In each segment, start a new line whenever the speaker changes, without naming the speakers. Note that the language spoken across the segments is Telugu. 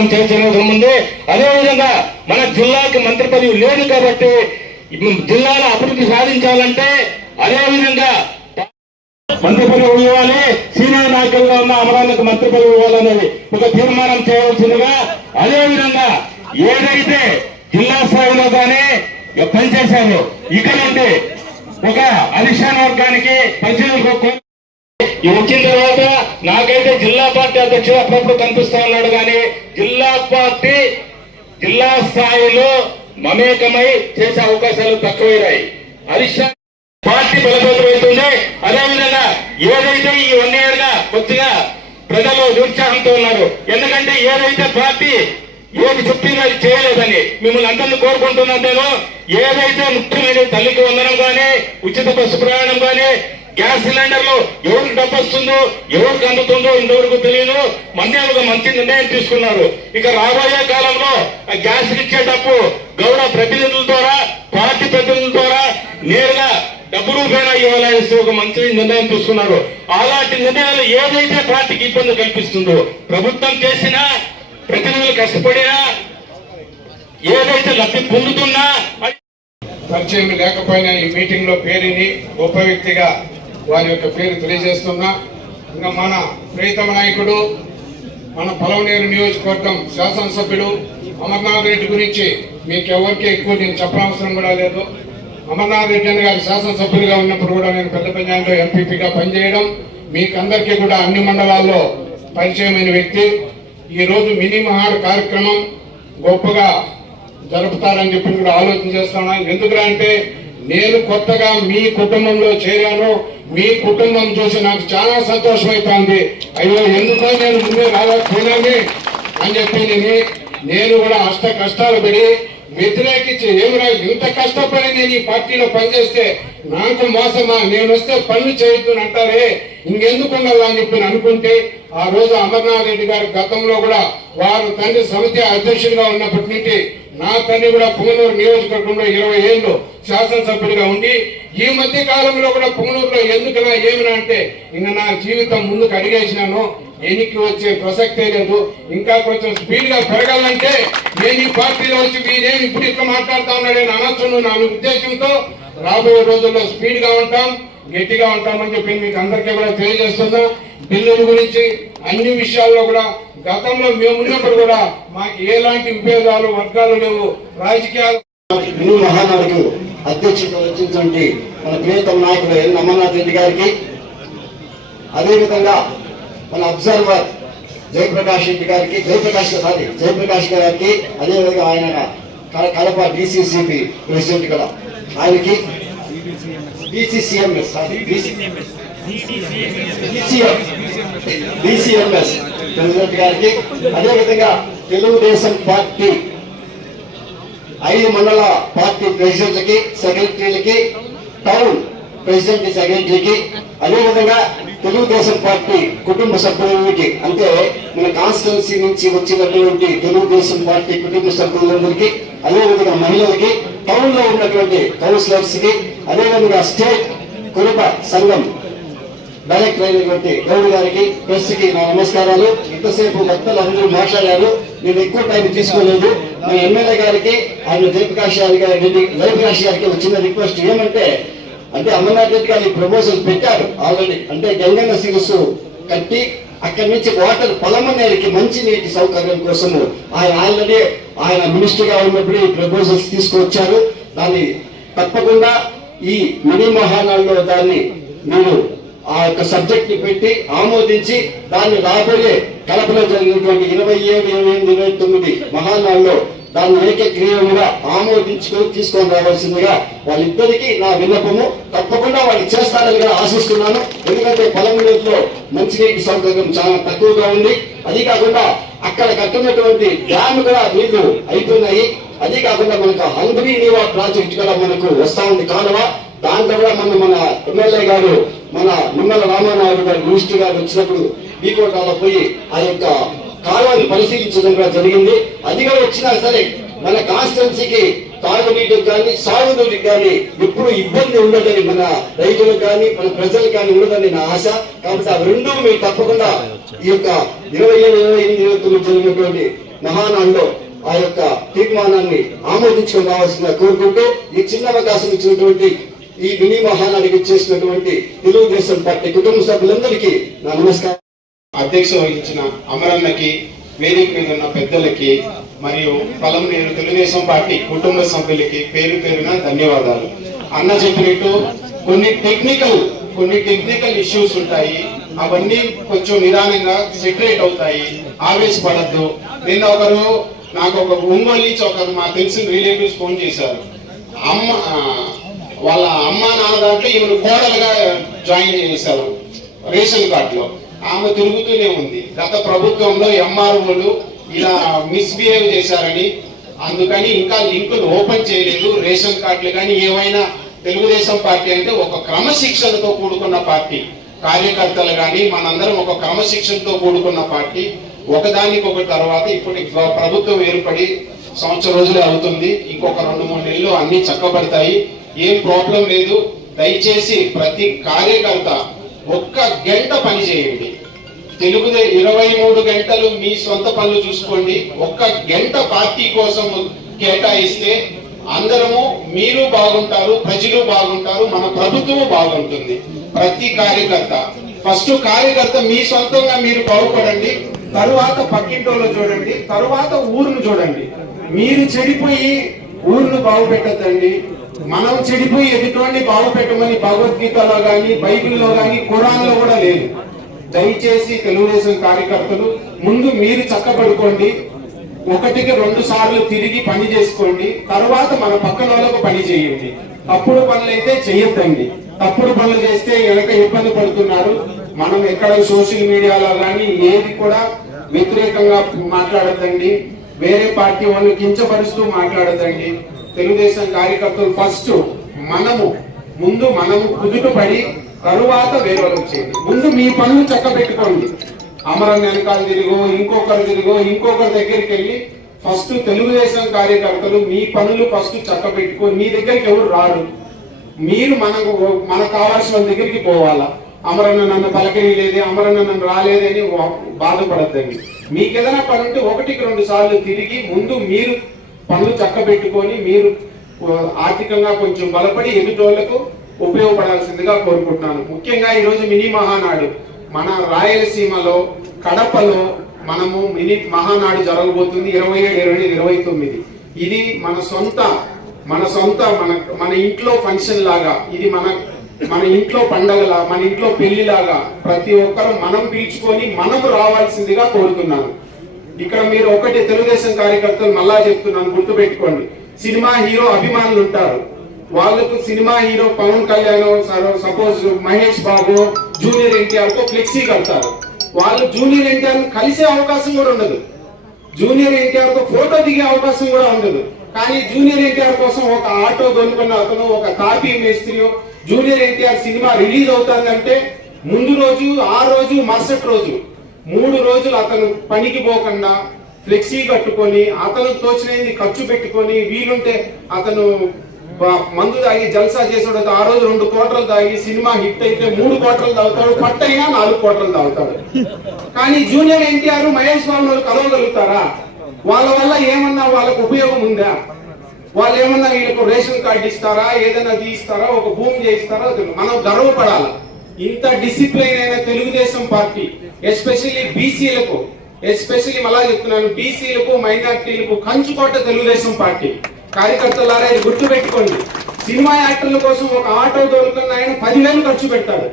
తీర్మానం చేయాల్సిన ఉంది అదేవిధంగా మన జిల్లాకి మంత్రి పదవి లేదు కాబట్టి జిల్లాలో అభివృద్ధి సాధించాలంటే అదేవిధంగా మంత్రి పదవి ఇవ్వాలి సీనియర్ నాయకులుగా ఉన్న అమరానికి మంత్రి పదవి ఇవ్వాలనేది ఒక తీర్మానం చేయవలసిందిగా అదే విధంగా ఏదైతే జిల్లా స్థాయిలో కానీ పనిచేశారో ఇక నుండి ఒక అధిష్టాన వర్గానికి పరిశీలన వచ్చిన తర్వాత నాకైతే జిల్లా పార్టీ అధ్యక్షుడు అప్పుడప్పుడు కనిపిస్తా ఉన్నాడు కానీ జిల్లా పార్టీ జిల్లా స్థాయిలో మమేకమై చేసే అవకాశాలు తక్కువయ్యాయి అధిష్టాన పార్టీ బలపడుతుంది అదేవిధంగా ఏదైతే ఈ వన్ ఇయర్గా కొద్దిగా ప్రజలు నిరుత్సాహంతో ఉన్నారు ఎందుకంటే ఏదైతే పార్టీ ఏది చెప్పిందో అది చేయలేదని మిమ్మల్ని అందరినీ కోరుకుంటున్నాను నేను. ఏదైతే ముఖ్యమైన తల్లికి వందనం కానీ ఉచిత బస్సు ప్రయాణం కానీ గ్యాస్ సిలిండర్లు ఎవరికి డబ్బు వస్తుందో ఎవరికి అందుతుందో ఇంతవరకు తెలియదు మంది ఒక మంచి నిర్ణయం తీసుకున్నారు. ఇక రాబోయే కాలంలో ఆ గ్యాస్ ఇచ్చే డబ్బు గౌరవ ప్రతినిధుల ద్వారా పార్టీ ప్రతినిధుల ద్వారా నేరుగా డబ్బు రూపాయలు ఇవ్వాలనేసి ఒక మంచి నిర్ణయం తీసుకున్నారు. అలాంటి నిర్ణయాలు ఏదైతే పార్టీకి ఇబ్బంది కల్పిస్తుందో ప్రభుత్వం చేసినా ప్రతినిధులు కష్టపడినా ఏదైతే లబ్ధి పొందుతున్నా
పరిచయం లేకపోయినా ఈ మీటింగ్లో పేరుని గొప్ప వ్యక్తిగా వారి యొక్క పేరు తెలియజేస్తున్నా. ఇంకా మన ప్రీతమ నాయకుడు మన పొలవనేరు నియోజకవర్గం శాసనసభ్యుడు అమర్నాథ్ రెడ్డి గురించి మీకు ఎవరికి ఎక్కువ నేను చెప్పనవసరం కూడా లేదు. అమర్నాథ్ రెడ్డి అని గారు శాసనసభ్యులుగా ఉన్నప్పుడు కూడా నేను పెద్ద పంచాయతీలో ఎంపీపీగా పనిచేయడం మీకు అందరికీ కూడా అన్ని మండలాల్లో పరిచయమైన వ్యక్తి. ఈరోజు మినిమహార్ మినీ మహాడ్ కార్యక్రమం గొప్పగా జరుపుతారని చెప్పి కూడా ఆలోచన చేస్తున్నాను. ఎందుకు అంటే నేను కొత్తగా మీ కుటుంబంలో చేరాను. మీ కుటుంబం చూసి నాకు చాలా సంతోషమైతోంది అవుతుంది అయ్యో ఎందుకో నేను ముందే రాలేకపోయినాని అని చెప్పి నేను నేను కూడా అష్ట కష్టాలు పడి వ్యతిరేకించి ఏమిరా ఇంత కష్టపడి నేను ఈ పార్టీలో పనిచేస్తే నాకు మోసమా నేను వస్తే పనులు చేయొద్దు అంటారే ఇంకెందుకు ఉండాలా అని చెప్పి అనుకుంటే ఆ రోజు అమర్నాథ్ రెడ్డి గారు గతంలో కూడా వారు తండ్రి సమితి అధ్యక్షుడిగా ఉన్నప్పటి నుండి నా తండ్రి కూడా పుంగనూరు నియోజకవర్గంలో ఇరవై ఏళ్ళు శాసనసభ్యుడిగా ఉండి ఈ మధ్య కాలంలో కూడా పుంగనూరులో ఎందుకునా ఏమినా అంటే ఇంకా నా జీవితం ముందుకు అడిగేసినాను. ఎనికి వచ్చే ప్రసక్తే లేదు. ఇంకా కొంచెం స్పీడ్గా పెరగాలంటే నేను ఈ పార్టీలో వచ్చి మీరేమి ఇప్పుడు ఇట్లా మాట్లాడుతా ఉన్నాడని అనొచ్చును నా ఉద్దేశంతో రాబోయే రోజుల్లో స్పీడ్గా ఉంటాం గట్టిగా ఉంటామని చెప్పి మీకు అందరికీ కూడా తెలియజేస్తున్నా. బిల్లుల గురించి అన్ని విషయాల్లో కూడా గతంలో మేమున్నప్పుడు కూడా మాకు ఎలాంటి విభేదాలు వర్గాలు లేవు. రాజకీయాలు
మినీ మహానాడుకు అధ్యక్షత వహించినటువంటి మన ప్రియతమ నాయకుడు ఎన్ అమర్నాథ్ రెడ్డి గారికి అదేవిధంగా మన అబ్జర్వర్ జయప్రకాష్ రెడ్డి గారికి జయప్రకాష్ సారీ జయప్రకాష్ గారికి అదేవిధంగా ఆయన కడప డిసిసిపి ప్రెసిడెంట్ కూడా. ఆయనకి డిసిసిఎంఎస్ డిసిఎంఎస్ ప్రెసిడెంట్ గారికి అదేవిధంగా తెలుగుదేశం పార్టీ ఐదు మండల పార్టీ ప్రెసిడెంట్లకి సెక్రటరీలకి టౌన్ ప్రెసిడెంట్ సెక్రటరీకి అదేవిధంగా తెలుగుదేశం పార్టీ కుటుంబ సభ్యులకి అంటే మన కాన్స్టిట్యున్సీ నుంచి వచ్చినటువంటి తెలుగుదేశం పార్టీ కుటుంబ సభ్యులందరికీ అదేవిధంగా మహిళలకి టౌన్లో ఉన్నటువంటి కౌన్సిలర్స్కి అదేవిధంగా స్టేట్ కుటుంబ సంఘం డైరెక్టర్ అయినటువంటి గౌడ్ గారికి ప్రెస్కి నా నమస్కారాలు. ఇంతసేపు భక్తులు అందరూ మాట్లాడారు. నేను ఎక్కువ టైం తీసుకోలేదు. మా ఎమ్మెల్యే గారికి ఆయన జయప్రకాష్ గారి రెడ్డి జయప్రకాష్ గారికి వచ్చిన రిక్వెస్ట్ ఏమంటే అంటే అమర్నాథ్ రెడ్డి గారి ప్రపోజల్ పెట్టారు ఆల్రెడీ. అంటే గంగన్న శిరస్సు కట్టి అక్కడి నుంచి వాటర్ పొలమనేరికి మంచి నీటి సౌకర్యం కోసము ఆయన ఆల్రెడీ ఆయన మినిస్టర్గా ఉన్నప్పుడు ఈ ప్రపోజల్స్ తీసుకొచ్చారు. దాన్ని తప్పకుండా ఈ మినీ మహానాల్లో దాన్ని మీరు ఆ యొక్క సబ్జెక్ట్ని పెట్టి ఆమోదించి దాన్ని రాబోయే కడపలో జరిగినటువంటి ఇరవై ఏడు ఇరవై ఎనిమిది ఇరవై తొమ్మిది మహానాల్లో దాన్ని ఏకగ్రీవంగా ఆమోదించుకొని తీసుకొని రావాల్సిందిగా వాళ్ళిద్దరికీ నా విన్నపము. తప్పకుండా వాళ్ళు చేస్తారని కూడా ఆశిస్తున్నాను. ఎందుకంటే పొలంలో మంచినీటి సౌకర్యం చాలా తక్కువగా ఉంది. అది కాకుండా అక్కడ కట్టినటువంటి డ్యామ్ కూడా నీళ్ళు అయిపోయినాయి. అది కాకుండా మనకు హంగ్రీ నీవా ప్రాజెక్ట్ కూడా మనకు వస్తా ఉంది కాలువ. దాంట్లో కూడా మన మన ఎమ్మెల్యే గారు మన నిమ్మల రామానాయుడు గారు మినిస్టర్ గారు వచ్చినప్పుడు బీకోటాలో పోయి ఆ యొక్క కాలాన్ని పరిశీలించడం కూడా జరిగింది. అదిగా వచ్చినా సరే మన కాన్స్టిట్యున్సీకి తాగునీటికి కానీ సాగునీటికి కానీ ఎప్పుడు ఇబ్బంది ఉండదని మన రైతులకు కానీ మన ప్రజలకు కానీ ఉండదని నా ఆశ. కాబట్టి అవి రెండు మీరు తప్పకుండా ఈ యొక్క ఇరవై ఏడు ఇరవై ఎనిమిది ఇరవై తొమ్మిది జరిగినటువంటి మహానాడులో ఆ యొక్క తీర్మానాన్ని ఆమోదించుకొని రావాల్సిందిగా కోరుకుంటూ ఈ చిన్న అవకాశం ఇచ్చినటువంటి ఈ మినీ మహానాడికి ఇచ్చేసినటువంటి తెలుగుదేశం పార్టీ కుటుంబ సభ్యులందరికీ నా నమస్కారం.
అధ్యక్ష వహించిన అమరన్నకి వేదిక మీద ఉన్న పెద్దలకి మరియు పొలం నేను తెలుగుదేశం పార్టీ కుటుంబ సభ్యులకి పేరు పేరున ధన్యవాదాలు. అన్న చెప్పినట్టు కొన్ని టెక్నికల్ కొన్ని టెక్నికల్ ఇష్యూస్ ఉంటాయి. అవన్నీ కొంచెం నిదానంగా సెటరేట్ అవుతాయి. ఆవేశపడద్దు. నిన్న ఒకరు నాకు ఒక ఒంగోలు నుంచి ఒకరు మా తెలిసిన రిలేటివ్స్ ఫోన్ చేశారు. అమ్మ వాళ్ళ అమ్మ నాన్న దాంట్లో ఈమెను కోడలుగా జాయిన్ చేశారు రేషన్ కార్డులో. ఆమె తిరుగుతూనే ఉంది. గత ప్రభుత్వంలో ఎంఆర్ఓలు ఇలా మిస్బిహేవ్ చేశారని. అందుకని ఇంకా లింకులు ఓపెన్ చేయలేదు. రేషన్ కార్డులు కానీ ఏవైనా తెలుగుదేశం పార్టీ అంటే ఒక క్రమశిక్షణతో కూడుకున్న పార్టీ. కార్యకర్తలు కానీ మనందరం ఒక క్రమశిక్షణతో కూడుకున్న పార్టీ. ఒకదానికి తర్వాత ఇప్పుడు ప్రభుత్వం ఏర్పడి సంవత్సరం రోజులే అవుతుంది. ఇంకొక రెండు మూడు నెలలు అన్ని చక్కబడతాయి. ఏం ప్రాబ్లం లేదు. దయచేసి ప్రతి కార్యకర్త ఒక్క గంట పని చేయండి. తెలుగు ఇరవై మూడు గంటలు మీ సొంత పనులు చూసుకోండి. ఒక్క గంట పార్టీ కోసం కేటాయిస్తే అందరము మీరు బాగుంటారు ప్రజలు బాగుంటారు మన ప్రభుత్వము బాగుంటుంది. ప్రతి కార్యకర్త. ఫస్ట్ కార్యకర్త మీ సొంతంగా మీరు బాగుపడండి. తరువాత పక్కింటోళ్ళు చూడండి. తరువాత ఊరును చూడండి. మీరు చెడిపోయి ఊరును బాగుపెట్టద్దండి. మనం చెడిపోయి ఎదుటోడిని బాగుపెట్టమని భగవద్గీతలో గాని బైబిల్లో గాని ఖురాన్లో కూడా లేదు. దయచేసి తెలుగుదేశం కార్యకర్తలు ముందు మీరు చక్కబడుకోండి ఒకటికి రెండు సార్లు తిరిగి పని చేసుకోండి. తర్వాత మన పక్కన వాళ్ళకు పని చేయండి. తప్పుడు పనులు అయితే చేయొద్దండి. తప్పుడు పనులు చేస్తే వెనక ఇబ్బంది పడుతున్నారు. మనం ఎక్కడ సోషల్ మీడియాలో కానీ ఏది కూడా వ్యతిరేకంగా మాట్లాడద్దండి. వేరే పార్టీ వాళ్ళు కించపరుస్తూ మాట్లాడద్దండి. తెలుగుదేశం కార్యకర్తలు ఫస్ట్ మనము ముందు మనము కుదుటపడి తరువాత వేరే చేయండి ముందు మీ పనులు చక్క పెట్టుకోండి అమరం వెనకాల తిరిగో ఇంకొకరు తిరిగో ఇంకొకరి దగ్గరికి వెళ్ళి ఫస్ట్ తెలుగుదేశం కార్యకర్తలు మీ పనులు ఫస్ట్ చక్క పెట్టుకొని మీ దగ్గరికి ఎవరు రారు. మీరు మనకు మనకు కావాల్సిన దగ్గరికి పోవాలా. అమరన్న నన్ను పలకనీయలేదే అమరన్న నన్ను రాలేదని బాధపడద్దండి. మీకు ఏదైనా పని ఉంటే ఒకటికి రెండు సార్లు తిరిగి ముందు మీరు పనులు చక్క పెట్టుకొని మీరు ఆర్థికంగా కొంచెం బలపడి ఎదుటోళ్ళకు ఉపయోగపడాల్సిందిగా కోరుకుంటున్నాను. ముఖ్యంగా ఈరోజు మినీ మహానాడు. మన రాయలసీమలో కడపలో మనము మినీ మహానాడు జరగబోతుంది ఇరవై ఏడు ఇరవై ఇరవై తొమ్మిది. ఇది మన సొంత మన సొంత మన మన ఇంట్లో ఫంక్షన్ లాగా ఇది మన మన ఇంట్లో పండగలా మన ఇంట్లో పెళ్ళిలాగా ప్రతి ఒక్కరు మనం పీల్చుకొని మనం రావాల్సిందిగా కోరుతున్నాను. ఇక్కడ మీరు ఒకటి తెలుగుదేశం కార్యకర్తలు మళ్ళా చెప్తున్నాను గుర్తుపెట్టుకోండి. సినిమా హీరో అభిమానులు ఉంటారు వాళ్ళకు cinema hero Pawan Kalyan suppose Mahesh Babu junior ఎన్టీఆర్తో flexi కడతారు. వాళ్ళు జూనియర్ ఎన్టీఆర్ కలిసే అవకాశం కూడా ఉండదు. జూనియర్ ఎన్టీఆర్తో ఫోటో దిగే అవకాశం కూడా ఉండదు. కానీ జూనియర్ ఎన్టీఆర్ కోసం ఒక ఆటో కొనుక్కున్న అతను ఒక కాపీ మేస్త్రి జూనియర్ ఎన్టీఆర్ సినిమా రిలీజ్ అవుతుందంటే ముందు రోజు ఆ రోజు మరుసటి రోజు మూడు రోజులు అతను పనికి పోకుండా ఫ్లెక్సీ కట్టుకొని అతను తోచినది ఖర్చు పెట్టుకొని వీలుంటే అతను మందు తాగి జల్సా చేసాడు ఆ రోజు రెండు కోటలు తాగి సినిమా హిట్ అయితే మూడు కోటలు తాగుతాడు పట్టు అయినా నాలుగు కోటలు తాగుతాడు. కానీ జూనియర్ ఎన్టీఆర్ మహేష్ బాబు వాళ్ళు కలవగలుగుతారా? వాళ్ళ వల్ల ఏమన్నా వాళ్ళకు ఉపయోగం ఉందా? వాళ్ళు ఏమన్నా వీళ్ళకు రేషన్ కార్డు ఇస్తారా? ఏదైనా తీస్తారా? ఒక భూమి చేయిస్తారా? మనం గర్వపడాలి. ఇంత డిసిప్లైన్ అయిన తెలుగుదేశం పార్టీ ఎస్పెషల్లీ బీసీలకు ఎస్పెషల్లీ మళ్ళా చెప్తున్నాను బీసీలకు మైనార్టీలకు కంచుకోట తెలుగుదేశం పార్టీ. కార్యకర్తలారా ఇది గుర్తు పెట్టుకోండి సినిమా యాక్టర్ల కోసం ఒక ఆటో దొరుకుతున్న ఆయన పదివేలు ఖర్చు పెడతాడు.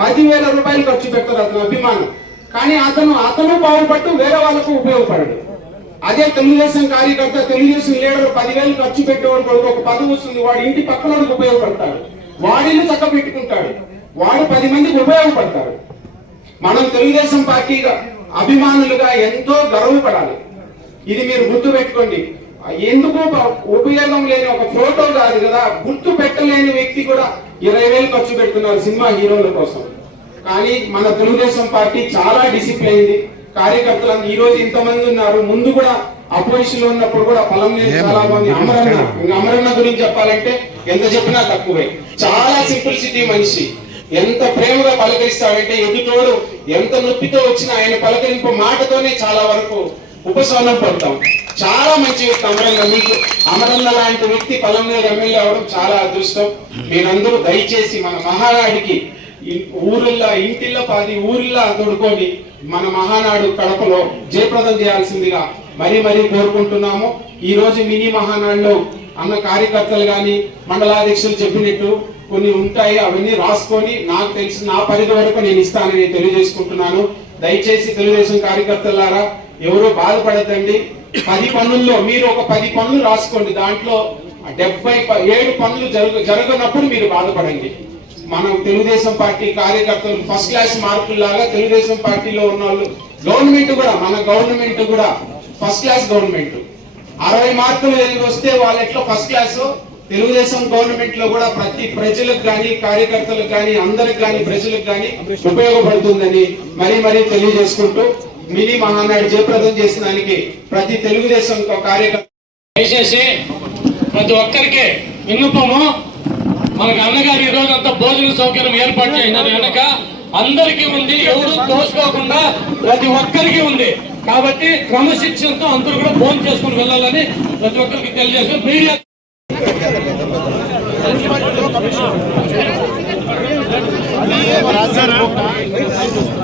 పదివేల రూపాయలు ఖర్చు పెడతారు అతను అభిమానం. కానీ అతను అతను బాగుపట్టు వేరే వాళ్ళకు ఉపయోగపడడు. అదే తెలుగుదేశం కార్యకర్త తెలుగుదేశం లీడర్ పదివేలు ఖర్చు పెట్టేవాడు కొడుకు ఒక పదవి వస్తుంది. వాడు ఇంటి పక్కన ఉపయోగపడతాడు. వాడిని చక్క పెట్టుకుంటాడు. వాడు పది మందికి ఉపయోగపడతాడు. మనం తెలుగుదేశం పార్టీగా అభిమానులుగా ఎంతో గర్వపడాలి. ఇది మీరు గుర్తు పెట్టుకోండి ఎందుకు ఉపయోగం లేని ఒక ఫోటో కాదు కదా? గుర్తు పెట్టలేని వ్యక్తి కూడా ఇరవై వేలు ఖర్చు పెడుతున్నారు సినిమా హీరోల కోసం. కానీ మన తెలుగుదేశం పార్టీ చాలా డిసిప్లైన్ కార్యకర్తలు ఈ రోజు ఇంతమంది ఉన్నారు. ముందు కూడా అపోజిషన్లో ఉన్నప్పుడు కూడా పొలం లేదు చాలా మంది అమరన్న అమరన్న గురించి చెప్పాలంటే ఎంత చెప్పినా తక్కువే. చాలా సింప్లిసిటీ మనిషి. ఎంత ప్రేమగా పలకరిస్తాడంటే ఎదుటోడు ఎంత నొప్పితో వచ్చినా ఆయన పలకరింపు మాటతోనే చాలా వరకు ఉపశమనం పడతాం చాలా మంచి వ్యక్తి మీకు అమరంగ లాంటి వ్యక్తి పలంనేరు ఎమ్మెల్యే అవడం చాలా అదృష్టం. మీరందరూ దయచేసి మన మహానాడికి ఇ- ఇంటిలో ఇంటిల్లో పది ఊరిల్లా తోడుకొని మన మహానాడు కడపలో జయప్రదం చేయాల్సిందిగా మరీ మరీ కోరుకుంటున్నాము. ఈ రోజు మినీ మహానాడులో అన్న కార్యకర్తలు కానీ మండలాధ్యక్షులు చెప్పినట్టు కొన్ని ఉంటాయి అవన్నీ రాసుకొని నాకు తెలిసి నా పరిధి వరకు నేను ఇస్తానని తెలియజేసుకుంటున్నాను. దయచేసి తెలుగుదేశం కార్యకర్తలారా ఎవరో బాధపడదండి పది పనుల్లో మీరు ఒక పది పనులు రాసుకోండి. దాంట్లో డెబ్బై ఏడు పనులు జరుగు జరగనప్పుడు మీరు బాధపడండి. మనం తెలుగుదేశం పార్టీ కార్యకర్తలు ఫస్ట్ క్లాస్ మార్కుల్లాగా తెలుగుదేశం పార్టీలో ఉన్న వాళ్ళు గవర్నమెంట్ కూడా మన గవర్నమెంట్ కూడా ఫస్ట్ క్లాస్ గవర్నమెంట్. అరవై మార్కులు ఎదిగి వస్తే వాళ్ళు ఎట్లా ఫస్ట్ క్లాస్? తెలుగుదేశం గవర్నమెంట్లో కూడా ప్రతి ప్రజలకు కానీ కార్యకర్తలకు కానీ అందరికి కానీ ప్రజలకు కానీ ఉపయోగపడుతుందని మరీ మరీ తెలియజేసుకుంటూ మినీ మహానాయుడు జయప్రదం చేసిన దానికి ప్రతి తెలుగుదేశం కార్యకర్త
దయచేసి ప్రతి ఒక్కరికి విన్నపము. మనకు అన్నగారు ఈ రోజు అంతా భోజన సౌకర్యం ఏర్పాటు చేసినారు వెనక. అందరికీ ఉంది ఎవరు తోసుకోకుండా ప్రతి ఒక్కరికి ఉంది. కాబట్టి క్రమశిక్షణతో అందరూ కూడా ఫోన్ చేసుకుని వెళ్ళాలని ప్రతి ఒక్కరికి తెలియజేస్తాం మీడియా